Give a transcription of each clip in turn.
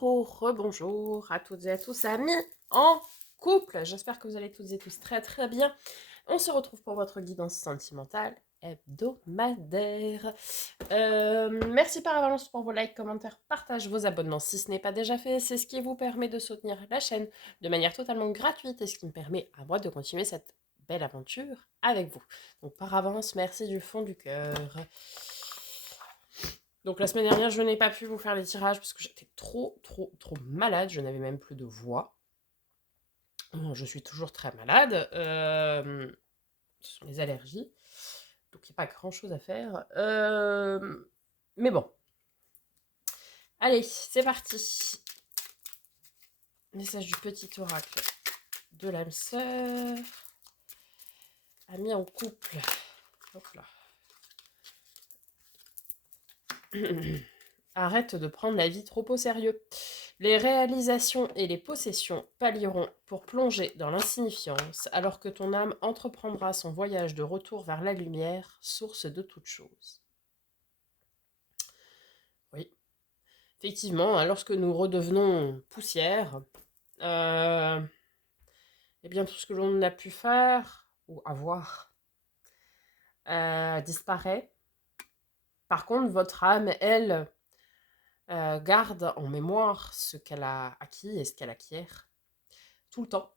rebonjour à toutes et à tous, amis en couple. J'espère que vous allez toutes et tous très très bien. On se retrouve pour votre guidance sentimentale hebdomadaire. Merci par avance pour vos likes, commentaires, partages, vos abonnements si ce n'est pas déjà fait. C'est ce qui vous permet de soutenir la chaîne de manière totalement gratuite et ce qui me permet à moi de continuer cette belle aventure avec vous. Donc par avance, merci du fond du cœur. Donc la semaine dernière, je n'ai pas pu vous faire les tirages parce que j'étais trop malade. Je n'avais même plus de voix. Je suis toujours très malade. Ce sont les allergies. Donc il n'y a pas grand-chose à faire. Mais bon. Allez, c'est parti. Message du petit oracle de l'âme sœur. Amis en couple. Hop là. Arrête de prendre la vie trop au sérieux. Les réalisations et les possessions pâliront pour plonger dans l'insignifiance, alors que ton âme entreprendra son voyage de retour vers la lumière, source de toutes choses. Oui, effectivement, lorsque nous redevenons poussière, eh bien tout ce que l'on a pu faire ou avoir disparaît. Par contre, votre âme, elle, garde en mémoire ce qu'elle a acquis et ce qu'elle acquiert tout le temps.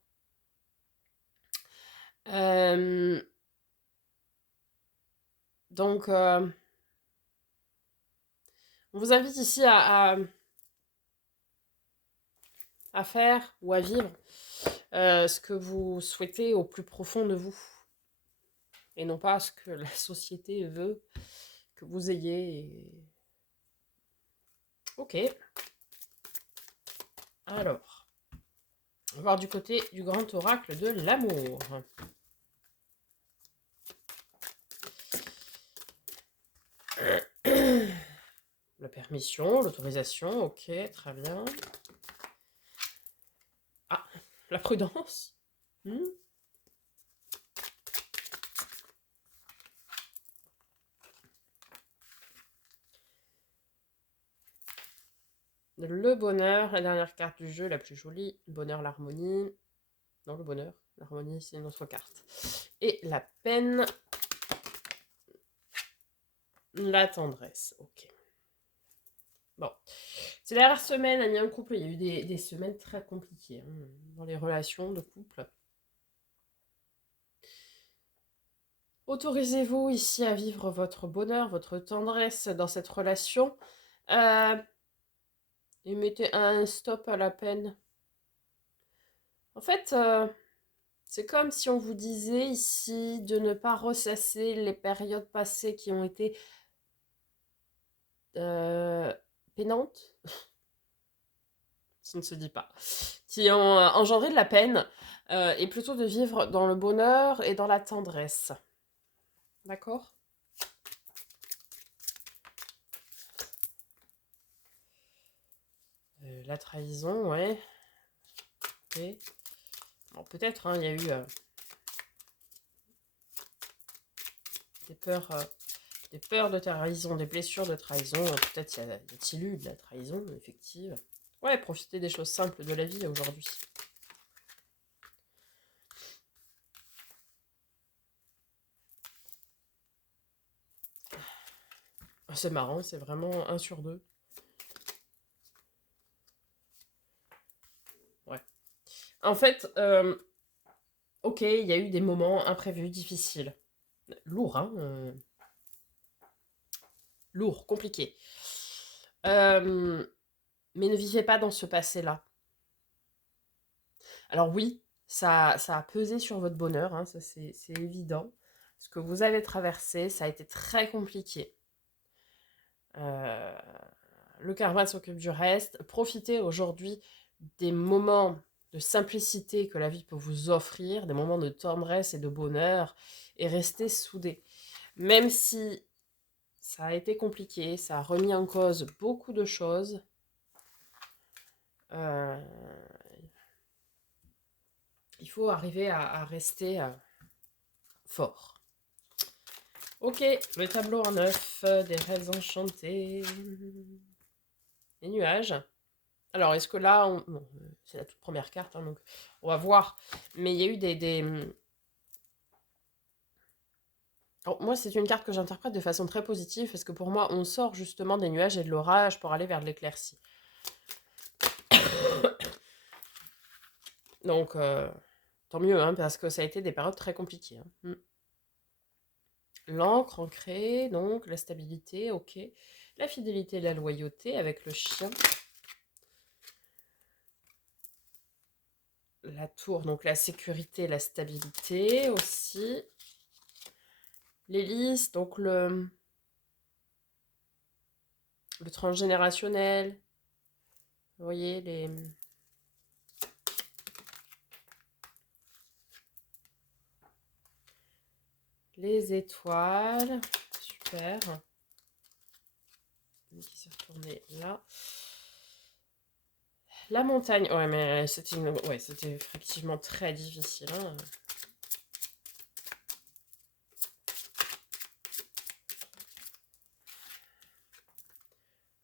Donc, on vous invite ici à faire ou à vivre ce que vous souhaitez au plus profond de vous. Et non pas ce que la société veut que vous ayez. Ok. Alors, on va voir du côté du grand oracle de l'amour. La permission, l'autorisation, ok, très bien. Ah, la prudence. Le bonheur, la dernière carte du jeu, la plus jolie. Le bonheur, l'harmonie. Non, le bonheur, l'harmonie, c'est une autre carte. Et la peine, la tendresse, ok. Bon, ces dernières semaines, amis en couple, il y a eu des semaines très compliquées dans les relations de couple. Autorisez-vous ici à vivre votre bonheur, votre tendresse dans cette relation. Et mettez un stop à la peine. En fait, c'est comme si on vous disait ici de ne pas ressasser les périodes passées qui ont été peinantes. Ça ne se dit pas. Qui ont engendré de la peine. Et plutôt de vivre dans le bonheur et dans la tendresse. D'accord ? La trahison, ouais. Ok. Bon, peut-être, il y a eu des peurs de trahison, des blessures de trahison. Peut-être y a-t-il eu de la trahison effective. Ouais, profitez des choses simples de la vie aujourd'hui. C'est marrant, c'est vraiment 1 sur 2. Ouais. En fait, ok, il y a eu des moments imprévus, difficiles. Lourds, lourd, compliqué. Mais ne vivez pas dans ce passé-là. Alors oui, ça a pesé sur votre bonheur, ça c'est évident. Ce que vous avez traversé, ça a été très compliqué. Le karma s'occupe du reste. Profitez aujourd'hui des moments de simplicité que la vie peut vous offrir, des moments de tendresse et de bonheur, et restez soudés. Même si ça a été compliqué, ça a remis en cause beaucoup de choses, il faut arriver à rester fort. Ok, le tableau en 9, des rêves enchantés, les nuages. Alors, est-ce que là, bon, c'est la toute première carte, hein, donc on va voir. Mais il y a eu Alors, moi, c'est une carte que j'interprète de façon très positive, parce que pour moi, on sort justement des nuages et de l'orage pour aller vers de l'éclaircie. Donc, tant mieux, hein, parce que ça a été des périodes très compliquées, hein. L'encre ancrée, donc la stabilité, ok. La fidélité et la loyauté avec le chien. La tour, donc la sécurité, la stabilité aussi. L'hélice, donc le transgénérationnel. Vous voyez, les étoiles. Super. Qui s'est retourné là. La montagne. Ouais, mais c'était ouais, c'était effectivement très difficile, hein.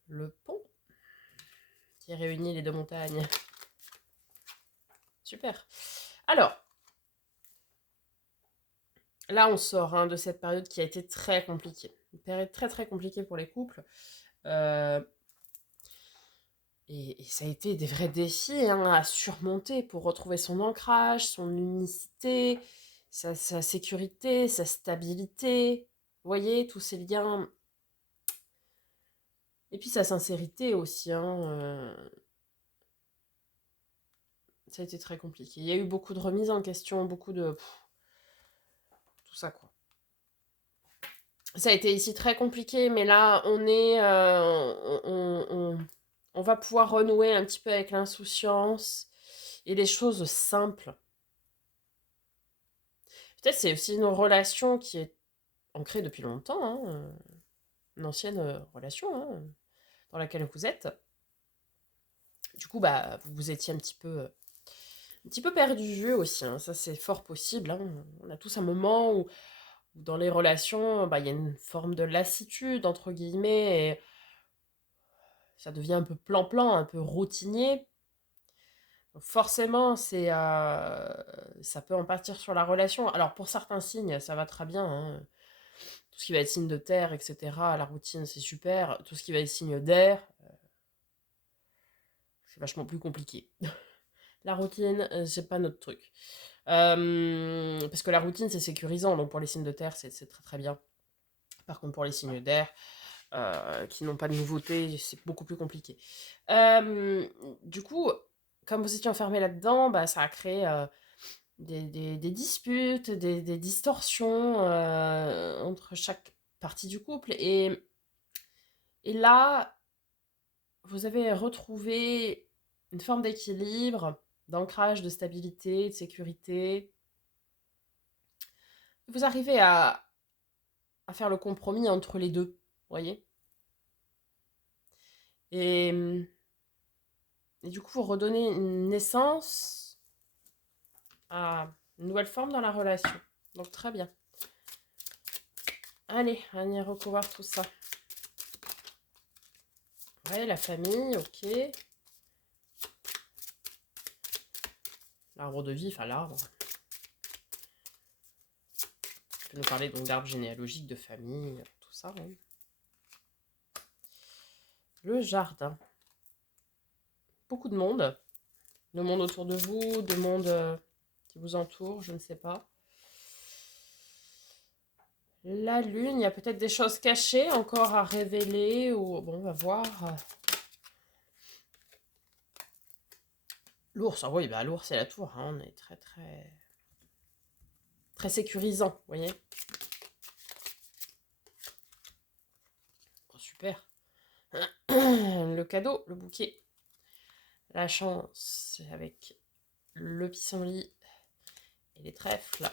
Le pont qui réunit les deux montagnes. Super. Alors, là, on sort, hein, de cette période qui a été très compliquée. Une période très très compliquée pour les couples. Euh, et ça a été des vrais défis, hein, à surmonter pour retrouver son ancrage, son unicité, sa sécurité, sa stabilité. Vous voyez, tous ces liens. Et puis sa sincérité aussi, hein. Ça a été très compliqué. Il y a eu beaucoup de remises en question, beaucoup de... tout ça, quoi. Ça a été ici très compliqué, mais là, on est... on va pouvoir renouer un petit peu avec l'insouciance et les choses simples. Peut-être c'est aussi une relation qui est ancrée depuis longtemps, hein, une ancienne relation, hein, dans laquelle vous êtes. Du coup, bah, vous vous étiez un petit peu perdu aussi, hein. Ça, c'est fort possible, hein. On a tous un moment où dans les relations, bah, il y a une forme de lassitude, entre guillemets, et ça devient un peu plan-plan, un peu routinier. Donc forcément, ça peut en partir sur la relation. Alors pour certains signes, ça va très bien, hein. Tout ce qui va être signe de terre, etc., la routine, c'est super. Tout ce qui va être signe d'air, c'est vachement plus compliqué. La routine, c'est pas notre truc. Parce que la routine, c'est sécurisant, donc pour les signes de terre, c'est très très bien. Par contre, pour les signes d'air, qui n'ont pas de nouveauté, c'est beaucoup plus compliqué. Du coup, comme vous étiez enfermé là-dedans, bah, ça a créé des disputes, des distorsions entre chaque partie du couple. Et là, vous avez retrouvé une forme d'équilibre, d'ancrage, de stabilité, de sécurité. Vous arrivez à faire le compromis entre les deux, vous voyez. Et, et du coup, vous redonnez une naissance à une nouvelle forme dans la relation. Donc très bien. Allez, on y recouvre tout ça. Ouais, la famille, ok. L'arbre de vie, enfin l'arbre. Tu peux nous parler donc d'arbre généalogique, de famille, tout ça, hein. Le jardin. Beaucoup de monde. De monde autour de vous, de monde qui vous entoure, je ne sais pas. La lune, il y a peut-être des choses cachées encore à révéler, ou bon, on va voir. L'ours, ah oui, bah l'ours c'est la tour, hein, on est très très très sécurisant, vous voyez. Oh, super. Le cadeau, le bouquet. La chance avec le pissenlit et les trèfles.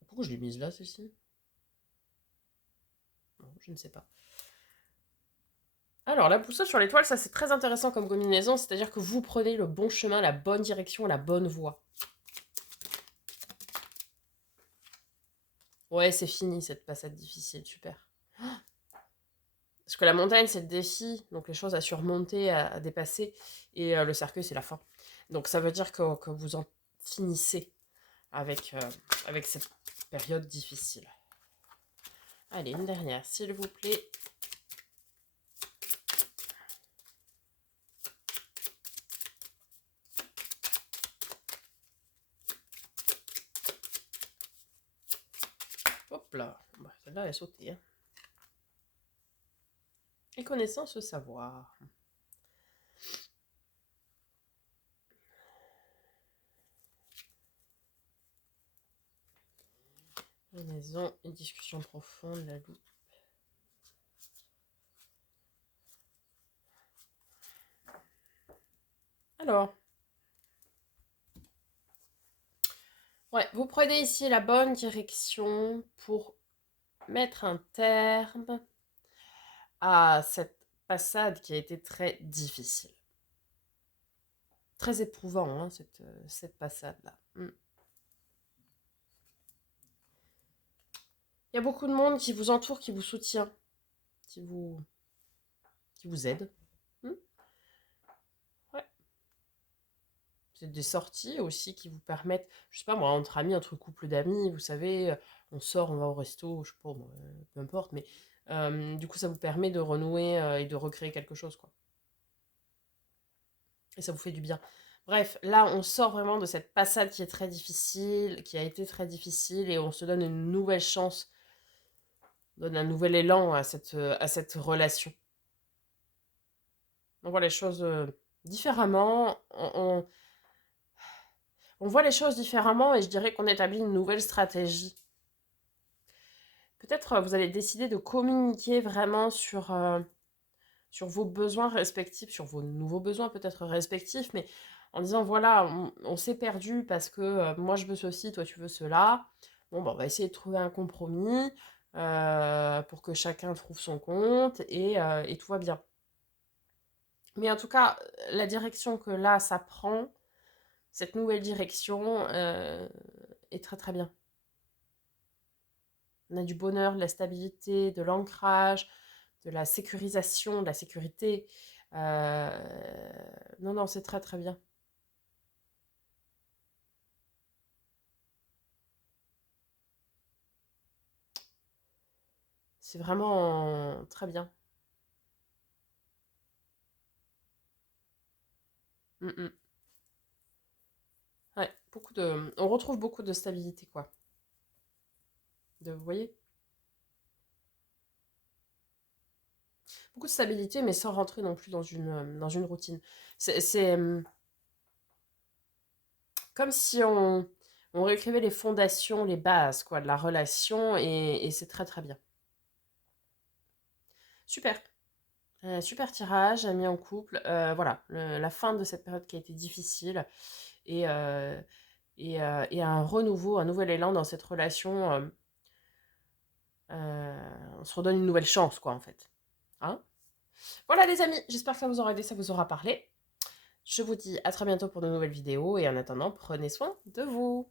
Pourquoi je l'ai mise là, celle-ci? Non, je ne sais pas. Alors, la boussole sur l'étoile, ça c'est très intéressant comme combinaison, c'est-à-dire que vous prenez le bon chemin, la bonne direction, la bonne voie. Ouais, c'est fini cette passade difficile, super. Parce que la montagne, c'est le défi, donc les choses à surmonter, à dépasser, et le cercueil, c'est la fin. Donc ça veut dire que vous en finissez avec, avec cette période difficile. Allez, une dernière, s'il vous plaît. Hop là, bah, celle-là, elle a sauté. Hein. Et connaissance, savoir. La maison, une discussion profonde, la loupe. Alors, ouais, vous prenez ici la bonne direction pour mettre un terme à cette passade qui a été très difficile. Très éprouvant, hein, cette passade-là. Il y a beaucoup de monde qui vous entoure, qui vous soutient, qui vous aide. Ouais. C'est des sorties aussi qui vous permettent, je sais pas moi, entre amis, entre couples d'amis, vous savez, on sort, on va au resto, je sais pas, moi, peu importe, mais du coup, ça vous permet de renouer et de recréer quelque chose, quoi. Et ça vous fait du bien. Bref, là, on sort vraiment de cette passade qui est très difficile, qui a été très difficile, et on se donne une nouvelle chance, on donne un nouvel élan à cette relation. On voit les choses différemment, on voit les choses différemment, et je dirais qu'on établit une nouvelle stratégie. Peut-être vous allez décider de communiquer vraiment sur vos besoins respectifs, sur vos nouveaux besoins peut-être respectifs, mais en disant voilà, on s'est perdu parce que moi je veux ceci, toi tu veux cela. Bon, bah, on va essayer de trouver un compromis pour que chacun trouve son compte et tout va bien. Mais en tout cas, la direction que là ça prend, cette nouvelle direction est très très bien. On a du bonheur, de la stabilité, de l'ancrage, de la sécurisation, de la sécurité. Non, non, c'est très très bien. C'est vraiment très bien. Mm, mm. Ouais, on retrouve beaucoup de stabilité, quoi. Vous voyez? Beaucoup de stabilité, mais sans rentrer non plus dans une routine. C'est comme si on réécrivait les fondations, les bases, quoi, de la relation, et c'est très très bien. Super. Super tirage, amis en couple. Voilà, la fin de cette période qui a été difficile et, et un renouveau, un nouvel élan dans cette relation. On se redonne une nouvelle chance, quoi, en fait. Hein. Voilà, les amis, j'espère que ça vous aura aidé, ça vous aura parlé. Je vous dis à très bientôt pour de nouvelles vidéos et en attendant, prenez soin de vous.